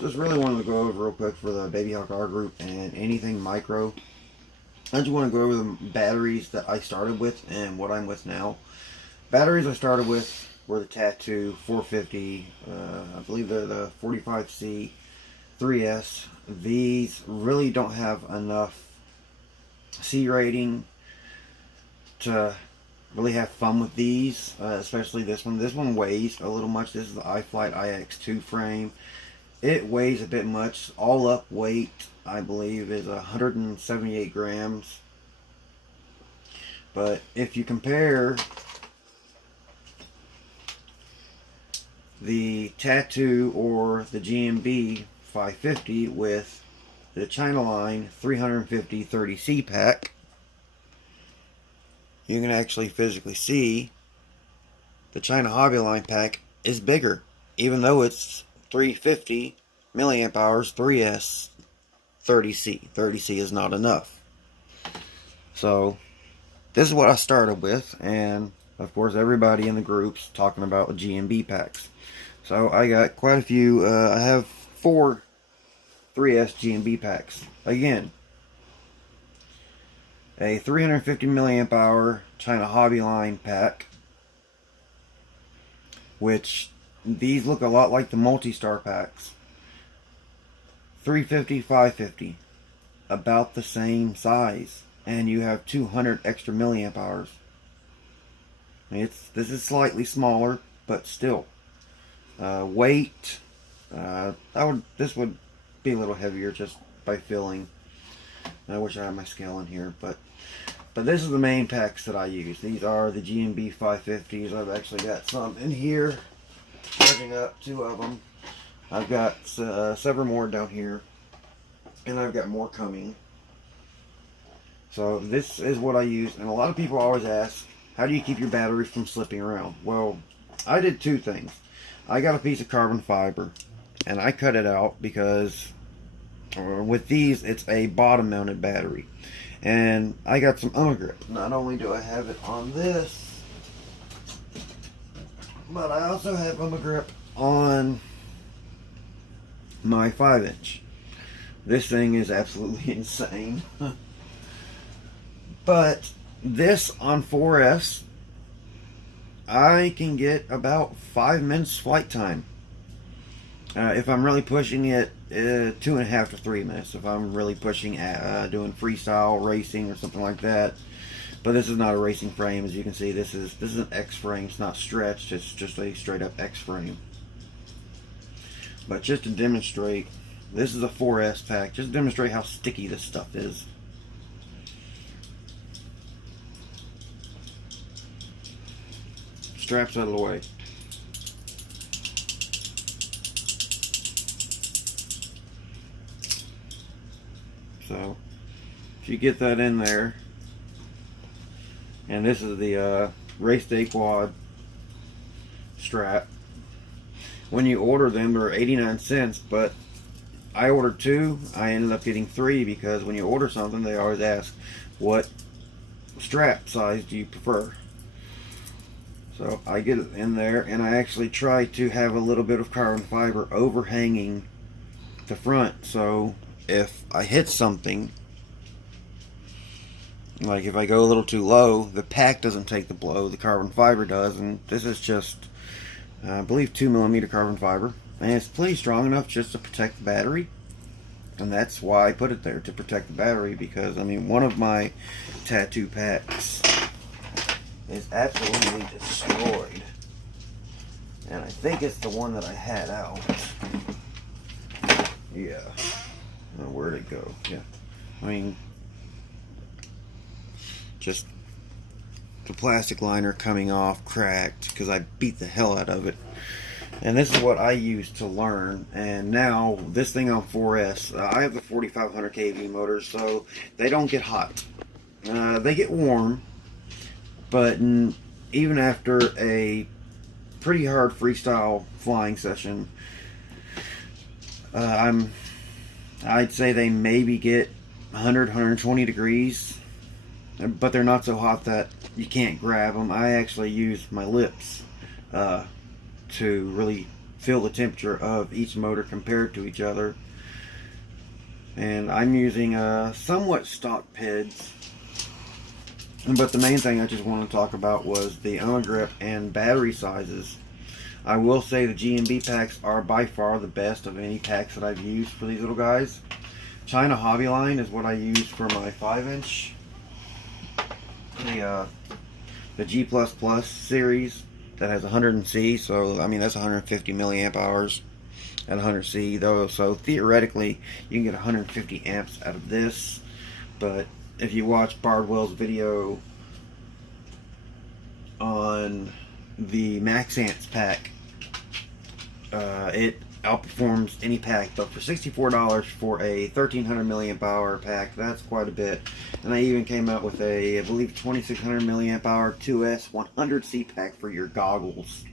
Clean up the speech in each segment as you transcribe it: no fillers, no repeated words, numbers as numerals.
Just really wanted to go over real quick for the Babyhawk R group and anything micro. I just want to go over the batteries that I started with and what I'm with now. Batteries I started with were the Tattoo 450. I believe they're the 45C 3S. These really don't have enough C rating to really have fun with these, especially this one. This one weighs a little much. This is the iFlight IX2 frame. It weighs a bit much. All up weight, I believe, is 178 grams. But if you compare the Tattoo or the GMB 550 with the China line 350 30C pack, you can actually physically see the China Hobby line pack is bigger, even though it's 350 milliamp hours 3S 30C. 30C is not enough. So this is what I started with, and of course everybody in the group's talking about GMB packs. So I got quite a few. I have 4 3S GMB packs. Again, a 350 milliamp hour China Hobby line pack, which these look a lot like the multi-star packs. 350, 550, about the same size, and you have 200 extra milliamp hours. I mean, this is slightly smaller, but still. Weight, this would be a little heavier just by filling. I wish I had my scale in here, but this is the main packs that I use. These are the GMB 550s. I've actually got some in here, charging up 2 of them. I've got several more down here, and I've got more coming. So this is what I use, and a lot of people always ask, how do you keep your batteries from slipping around? Well, I did 2 things. I got a piece of carbon fiber, and I cut it out because with these, it's a bottom mounted battery. And I got some grip. Not only do I have it on this, but I also have grip on my 5-inch. This thing is absolutely insane. But this on 4S, I can get about 5 minutes flight time. If I'm really pushing it, 2.5 to 3 minutes. If I'm really pushing doing freestyle racing or something like that. But this is not a racing frame, as you can see. This is an X frame. It's not stretched. It's just a straight up X frame. But just to demonstrate, this is a 4S pack. Just to demonstrate how sticky this stuff is. Straps out of the way. So if you get that in there, and this is the race day quad strap. When you order them, they're 89 cents, but I ordered 2. I ended up getting 3 because when you order something, they always ask, what strap size do you prefer? So I get it in there, and I actually try to have a little bit of carbon fiber overhanging the front, so if I hit something, like if I go a little too low, the pack doesn't take the blow, the carbon fiber does. And this is just, I believe, 2mm carbon fiber, and it's pretty strong enough just to protect the battery. And that's why I put it there, to protect the battery, because I mean, one of my Tattoo packs is absolutely destroyed, and I think it's the one that I had out. Yeah. Where'd it go? Yeah. I mean, just the plastic liner coming off, cracked, because I beat the hell out of it. And this is what I used to learn. And now, this thing on 4S, I have the 4500 kV motors, so they don't get hot. They get warm, but even after a pretty hard freestyle flying session, I'd say they maybe get 100, 120 degrees, but they're not so hot that you can't grab them. I actually use my lips to really feel the temperature of each motor compared to each other. And I'm using somewhat stock PEDs, but the main thing I just want to talk about was the grip and battery sizes. I will say the GMB packs are by far the best of any packs that I've used for these little guys. China Hobby Line is what I use for my 5-inch. The G++ series that has 100C, so I mean that's 150 milliamp hours at 100C though, so theoretically you can get 150 amps out of this. But if you watch Bardwell's video on the Max Amps pack, it outperforms any pack. But for $64 for a 1300 milliamp hour pack, that's quite a bit. And I even came out with a, I believe, 2600 milliamp hour 2S 100C pack for your goggles.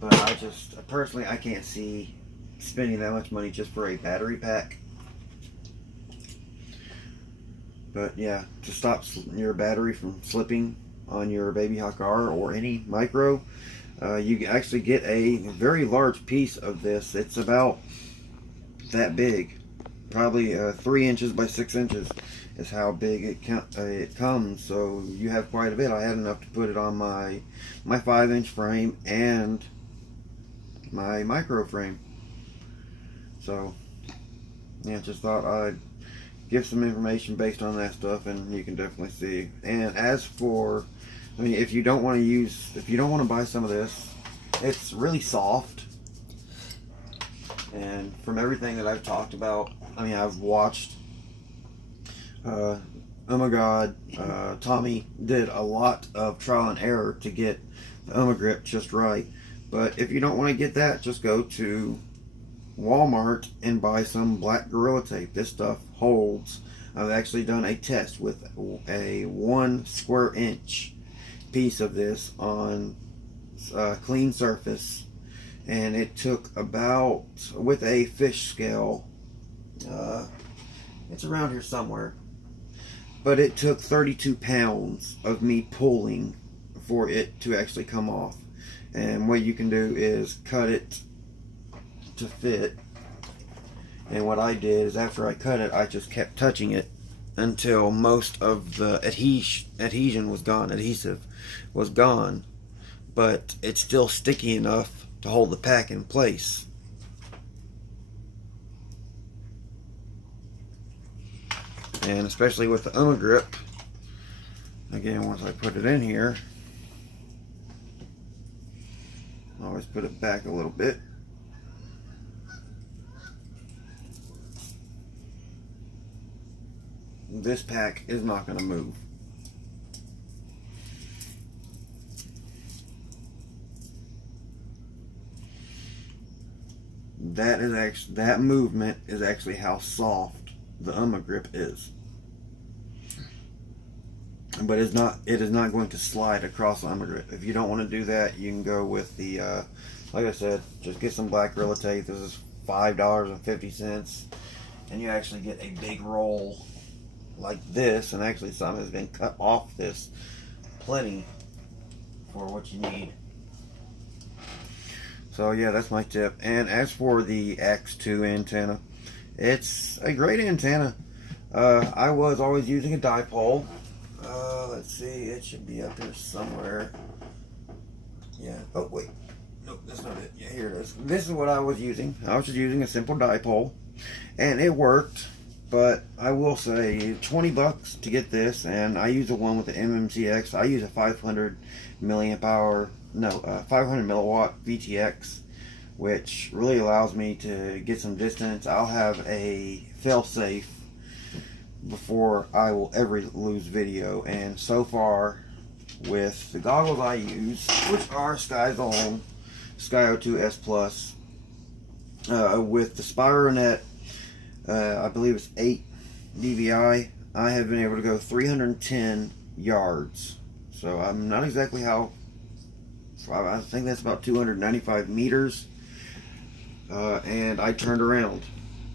But I just, personally, I can't see spending that much money just for a battery pack. But yeah, to stop your battery from slipping on your Babyhawk R or any micro, you actually get a very large piece of this. It's about that big, probably 3 inches by 6 inches is how big it comes. So you have quite a bit. I had enough to put it on my 5-inch frame and my micro frame. So yeah, just thought I'd give some information based on that stuff, and you can definitely see. And as for, I mean, if you don't want to buy some of this, it's really soft. And from everything that I've talked about, I mean, I've watched, oh my God, Tommy did a lot of trial and error to get the grip just right. But if you don't want to get that, just go to Walmart and buy some black Gorilla Tape. This stuff holds. I've actually done a test with a 1 square inch piece of this on a clean surface, and it took about, with a fish scale, it's around here somewhere, but it took 32 pounds of me pulling for it to actually come off. And what you can do is cut it to fit. And what I did is, after I cut it, I just kept touching it until most of the adhesion was gone, adhesive was gone, but it's still sticky enough to hold the pack in place. And especially with the grip, again, once I put it in here, I always put it back a little bit. This pack is not going to move. That movement is actually how soft the grip is. But it is not going to slide across the grip. If you don't want to do that, you can go with the, like I said, just get some black Gorilla Tape. This is $5.50, and you actually get a big roll like this, and actually some has been cut off this plenty for what you need. So yeah, that's my tip. And as for the AXII antenna, it's a great antenna. I was always using a dipole. Let's see, it should be up here somewhere. Yeah, oh wait, nope, that's not it. Yeah, here it is. This is what I was using. I was just using a simple dipole, and it worked. But I will say, $20 to get this, and I use the one with the MMCX. I use a 500 milliwatt VTX, which really allows me to get some distance. I'll have a fail-safe before I will ever lose video. And so far, with the goggles I use, which are Sky's own Sky02 S Plus, with the Spironet, I believe it's 8 dBi, I have been able to go 310 yards. So I'm not exactly how, I think that's about 295 meters. And I turned around,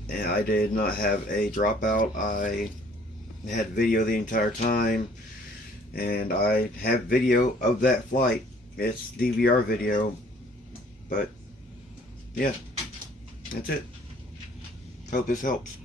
and I did not have a dropout. I had video the entire time, and I have video of that flight. It's DVR video, but yeah, that's it. Hope this helps.